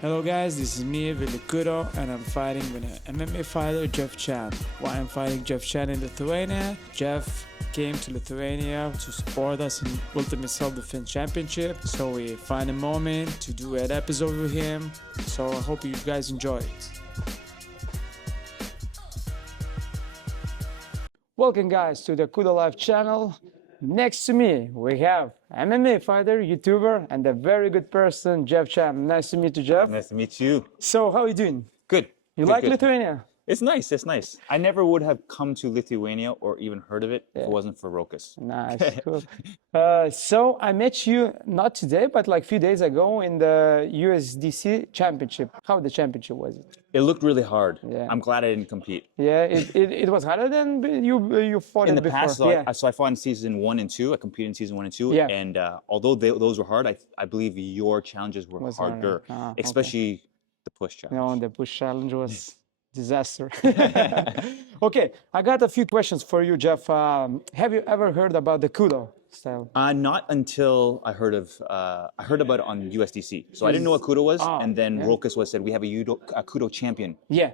Hello guys, this is me, Willy KUDO, and I'm fighting with an MMA fighter, Jeff Chan. Why I'm fighting Jeff Chan in Lithuania? Jeff came to Lithuania to support us in Ultimate Self-Defense Championship, so we find a moment to do an episode with him, so I hope you guys enjoy it. Welcome guys to the KUDO Live channel. Next to me, we have MMA fighter, YouTuber, and a very good person, Jeff Chan. Nice to meet you, Jeff. Nice to meet you. So, how are you doing? Good. You Good, like good. Lithuania? It's nice. It's nice. I never would have come to Lithuania or even heard of it if it wasn't for Rokas. Nice, cool. So I met you not today, but like a few days ago in the USDC championship. How the championship was it? It looked really hard. Yeah. I'm glad I didn't compete. Yeah, it was harder than you fought In it the before. past, so I fought in season 1 and 2. I competed in season 1 and 2. Yeah. And although those were hard, I believe your challenges were harder, Okay. especially the push challenge. No, the push challenge was disaster. Okay, I got a few questions for you, Jeff. Have you ever heard about the KUDO style? Not until I heard about it on USDC. So I didn't know what KUDO was, and then Rokas said we have a KUDO champion. Yeah.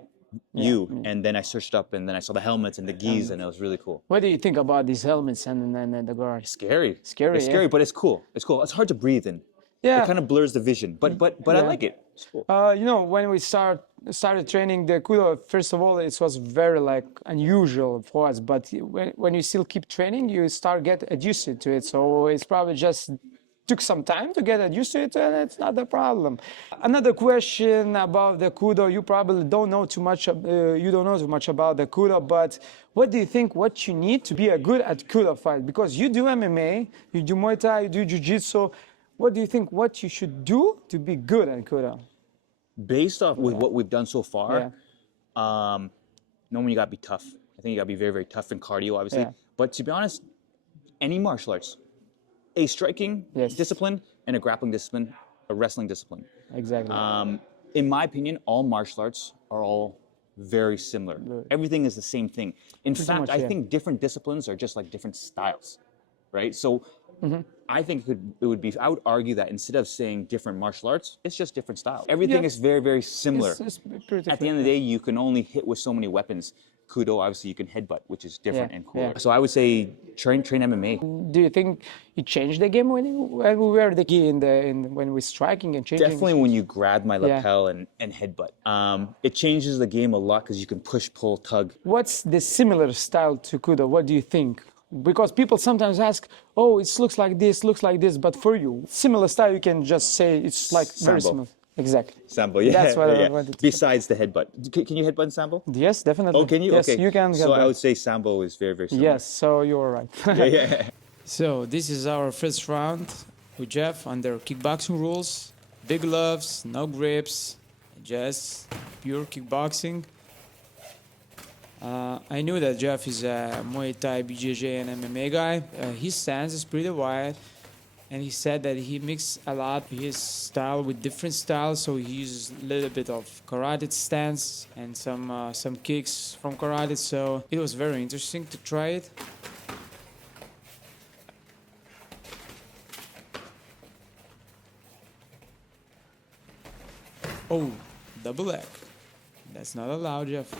And then I searched up, and then I saw the helmets and the gis, and it was really cool. What do you think about these helmets and the guards? Scary. Scary, It's scary, but it's cool. It's cool. It's hard to breathe in. Yeah. It kind of blurs the vision, but I like it. It's cool. You know, when we started training the KUDO, first of all, it was very like unusual for us. But when you still keep training, you start get used to it. So it's probably just took some time to get used to it, and it's not a problem. Another question about the KUDO: you probably don't know too much. You don't know too much about the KUDO, but what do you think? What you need to be a good at KUDO fight? Because you do MMA, you do Muay Thai, you do Jiu-Jitsu. What do you think? What you should do to be good at KUDO? Based off with what we've done so far, you gotta be tough. I think you gotta be very, very tough in cardio, obviously. Yeah. But to be honest, any martial arts, a striking discipline and a grappling discipline, a wrestling discipline. Exactly. In my opinion, all martial arts are all very similar. Everything is the same thing. In fact, I think different disciplines are just like different styles, right? So I think it would be, I would argue that instead of saying different martial arts, it's just different styles. Everything is very, very similar. It's pretty At the end of the day, you can only hit with so many weapons. KUDO, obviously, you can headbutt, which is different and cooler. So I would say train MMA. Do you think it changed the game when we were the key when we're striking and changing? Definitely when you grab my lapel and headbutt. It changes the game a lot because you can push, pull, tug. What's the similar style to KUDO? What do you think? Because people sometimes ask, oh, it looks like this, but for you, similar style, you can just say it's like very similar. Exactly. Sambo, yeah. That's what I wanted to say. Besides the headbutt. Can you headbutt in Sambo? Yes, definitely. Oh, can you? Yes, okay. you can. So I would say Sambo is very, very similar. Yes, so you're right. Yeah. So this is our first round with Jeff under kickboxing rules. Big gloves, no grips, just pure kickboxing. I knew that Jeff is a Muay Thai, BJJ, and MMA guy. His stance is pretty wide, and he said that he mixed a lot his style with different styles. So he uses a little bit of karate stance and some kicks from karate. So it was very interesting to try it. Oh, double leg. That's not allowed, Jeff.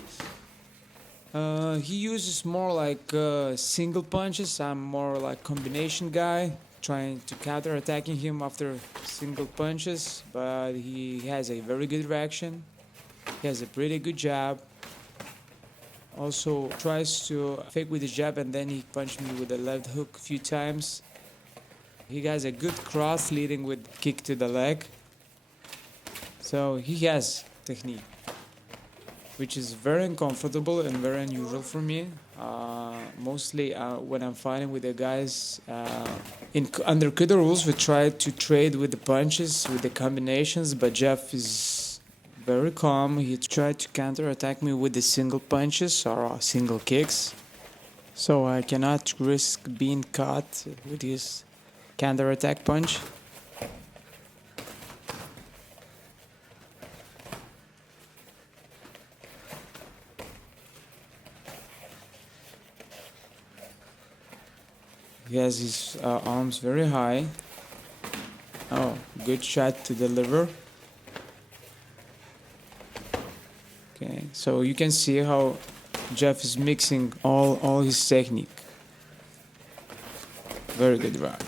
He uses more like single punches. I'm more like combination guy, trying to counter attacking him after single punches, but he has a very good reaction. He has a pretty good jab. Also tries to fake with the jab, and then he punched me with a left hook a few times. He has a good cross leading with kick to the leg. So he has technique, which is very uncomfortable and very unusual for me. Mostly when I'm fighting with the guys under KUDO rules, we try to trade with the punches, with the combinations, but Jeff is very calm. He tried to counter-attack me with the single punches or single kicks. So I cannot risk being caught with his counter-attack punch. He has his arms very high. Oh, good shot to the liver. Okay, so you can see how Jeff is mixing all his technique. Very good round.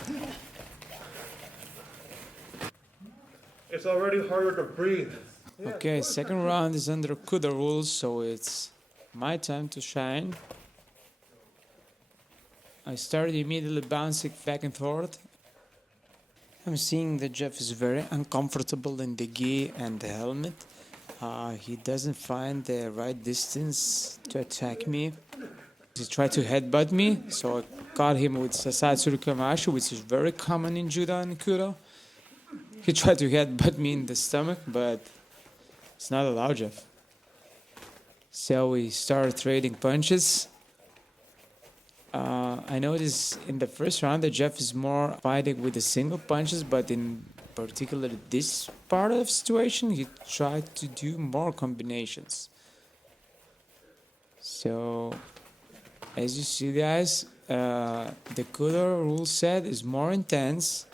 It's already harder to breathe. Okay, second round is under KUDO rules, so it's my time to shine. I started immediately bouncing back and forth. I'm seeing that Jeff is very uncomfortable in the gi and the helmet. He doesn't find the right distance to attack me. He tried to headbutt me, so I caught him with Sasai Tsurukamashi, which is very common in Judo and KUDO. He tried to headbutt me in the stomach, but it's not allowed, Jeff. So we started trading punches. I noticed in the first round that Jeff is more fighting with the single punches, but in particular this part of the situation, he tried to do more combinations. So, as you see, guys, the KUDO rule set is more intense.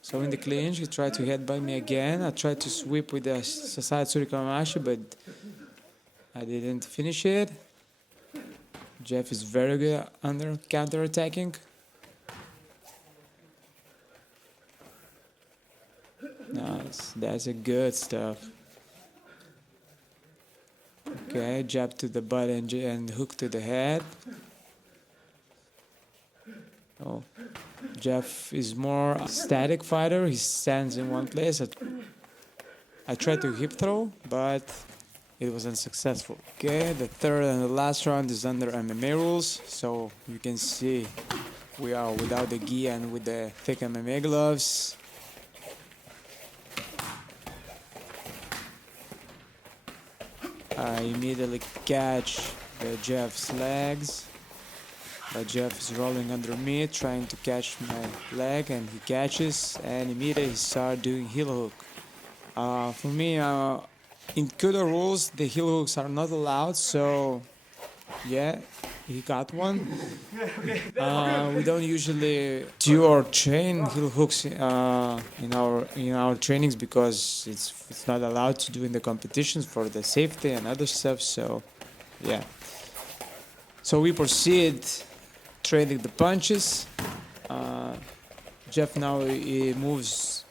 So in the clinch, he tried to headbutt me again. I tried to sweep with the Sasai Tsurikamashi, but I didn't finish it. Jeff is very good under counter-attacking. Nice, that's a good stuff. Okay, jab to the butt and hook to the head. Oh. Jeff is more a static fighter. He stands in one place. I tried to hip throw, but it was unsuccessful. Okay, the third and the last round is under MMA rules. So you can see we are without the gi and with the thick MMA gloves. I immediately catch Jeff's legs. But Jeff is rolling under me, trying to catch my leg, and he catches, and immediately he starts doing heel hook. For me, in KUDO rules, the heel hooks are not allowed, so yeah, he got one. We don't usually do or train heel hooks in our trainings because it's not allowed to do in the competitions for the safety and other stuff. So yeah. So we proceed trading the punches. Jeff now he moves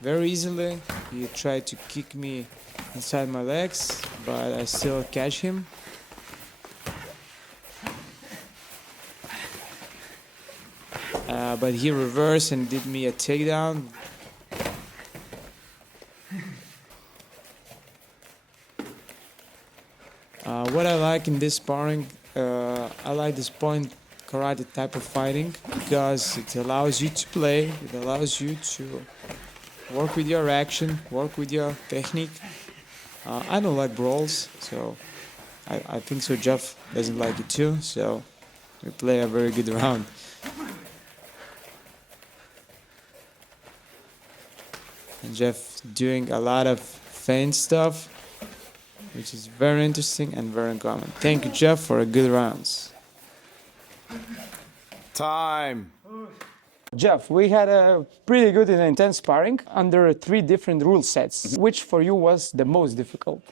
very easily. He tried to kick me inside my legs, but I still catch him. But he reversed and did me a takedown. What I like in this sparring, I like this point karate type of fighting because it allows you to play, it allows you to work with your action, work with your technique. I don't like brawls, so I think so Jeff doesn't like it too, so we play a very good round. And Jeff doing a lot of feint stuff, which is very interesting and very uncommon. Thank you, Jeff, for a good rounds. Time. Jeff, we had a pretty good and intense sparring under 3 different rule sets. Which for you was the most difficult?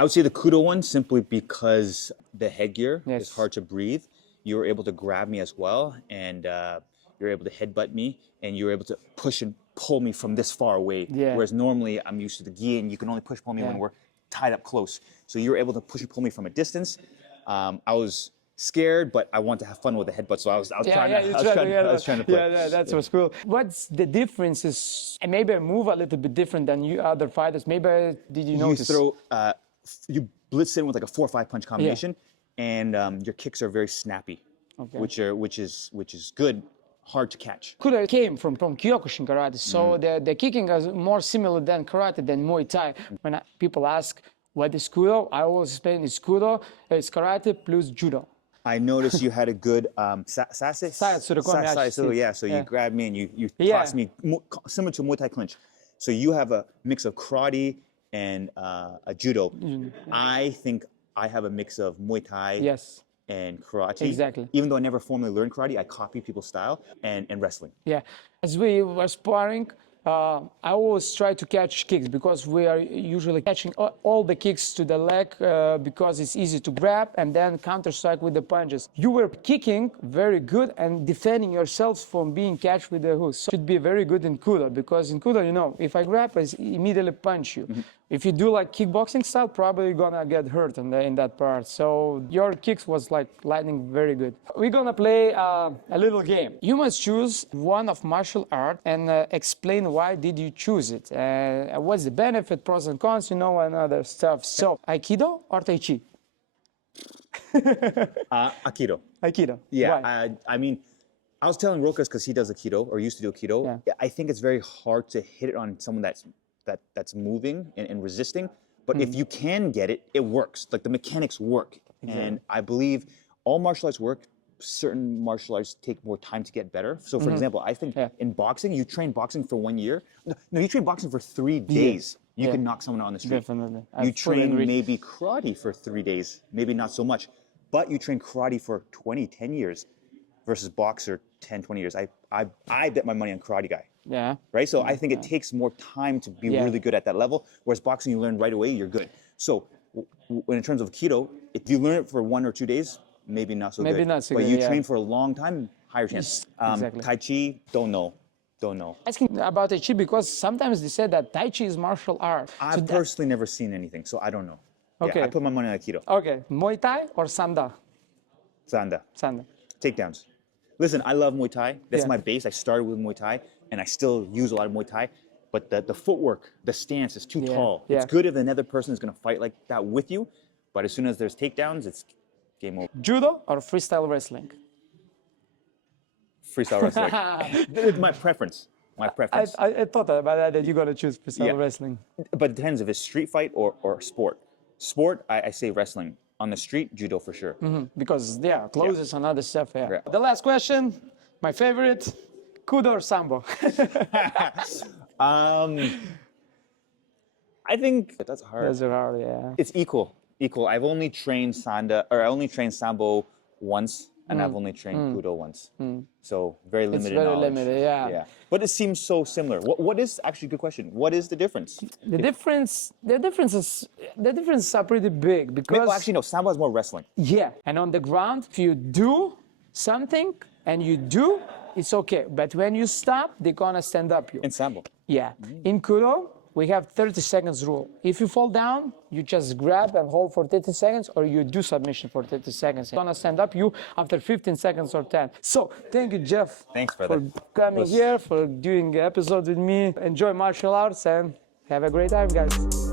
I would say the KUDO one, simply because the headgear Yes. is hard to breathe. You were able to grab me as well, and you were able to headbutt me, and you were able to push and pull me from this far away. Yeah. Whereas normally I'm used to the gi, and you can only push pull me when we're tied up close. So you were able to push and pull me from a distance. I was scared, but I wanted to have fun with the headbutt, so I was trying to play. Yeah, that was cool. What's the differences? And maybe a move a little bit different than you other fighters. Maybe did you notice? You blitz in with like a 4 or 5 punch combination, and your kicks are very snappy, which is good, hard to catch. KUDO came from Kyokushin karate, so the kicking is more similar than karate than Muay Thai. When people ask what is KUDO, I always explain it's KUDO, it's karate plus judo. I noticed you had a good so you grabbed me and you tossed me, similar to Muay Thai clinch. So you have a mix of karate and a judo. I think I have a mix of Muay Thai Yes. and karate. Exactly. Even though I never formally learned karate, I copy people's style and wrestling. Yeah. As we were sparring, I always try to catch kicks because we are usually catching all the kicks to the leg because it's easy to grab and then counter strike with the punches. You were kicking very good and defending yourselves from being catched with the hooks. So should be very good in KUDO because in KUDO, you know, if I grab, I immediately punch you. If you do like kickboxing style, probably you're gonna get hurt in that part. So your kicks was like lightning very good. We're gonna play a little game. You must choose one of martial art and explain why did you choose it. What's the benefit, pros and cons, you know, and other stuff. So, Aikido or Tai Chi? Aikido. Aikido. Yeah, Why? I mean, I was telling Rokas because he does Aikido or used to do Aikido. Yeah. I think it's very hard to hit it on someone that's moving and resisting. But if you can get it, it works. Like the mechanics work. Exactly. And I believe all martial arts work. Certain martial arts take more time to get better. So for example, I think in boxing, you train boxing for 1 year. No, you train boxing for 3 days. You can knock someone out on the street. Definitely. You train maybe karate for 3 days, maybe not so much. But you train karate for 10 years versus boxer 10, 20 years. I bet my money on karate guy. Yeah. Right? So I think it takes more time to be really good at that level. Whereas boxing, you learn right away, you're good. So when in terms of Aikido, if you learn it for 1 or 2 days, maybe not so good. Maybe not so but good, you yeah. train for a long time, higher chance. Exactly. Tai Chi, don't know. Asking about Tai Chi because sometimes they said that Tai Chi is martial art. I've personally never seen anything, so I don't know. Okay. Yeah, I put my money on Aikido. Okay. Muay Thai or Sanda? Sanda. Sanda. Takedowns. Listen, I love Muay Thai. That's Yeah. my base. I started with Muay Thai, and I still use a lot of Muay Thai. But the footwork, the stance is too tall. Yeah. It's good if another person is going to fight like that with you, but as soon as there's takedowns, it's game over. Judo or freestyle wrestling? Freestyle wrestling. It's my preference. My preference. I thought about that you're going to choose freestyle wrestling. But it depends if it's street fight or sport. Sport, I say wrestling. On the street, judo for sure. Because, clothes and other stuff, yeah. The last question, my favorite, KUDO or Sambo? I think that's hard. Those are hard, yeah. It's equal. I've only trained Sambo once, and I've only trained KUDO once. So very limited very knowledge. limited, yeah. But it seems so similar. What is actually a good question? What is the difference? The differences are pretty big because Well, actually, no. Sambo has more wrestling. yeah, and on the ground, if you do something and you do, it's okay. But when you stop, they're gonna stand up you. In Sambo. Yeah. In KUDO, we have 30 seconds rule. If you fall down, you just grab and hold for 30 seconds or you do submission for 30 seconds. They're gonna stand up you after 15 seconds or 10. So thank you, Jeff. Thanks, brother. For coming here, for doing the episode with me. Enjoy martial arts and have a great time, guys.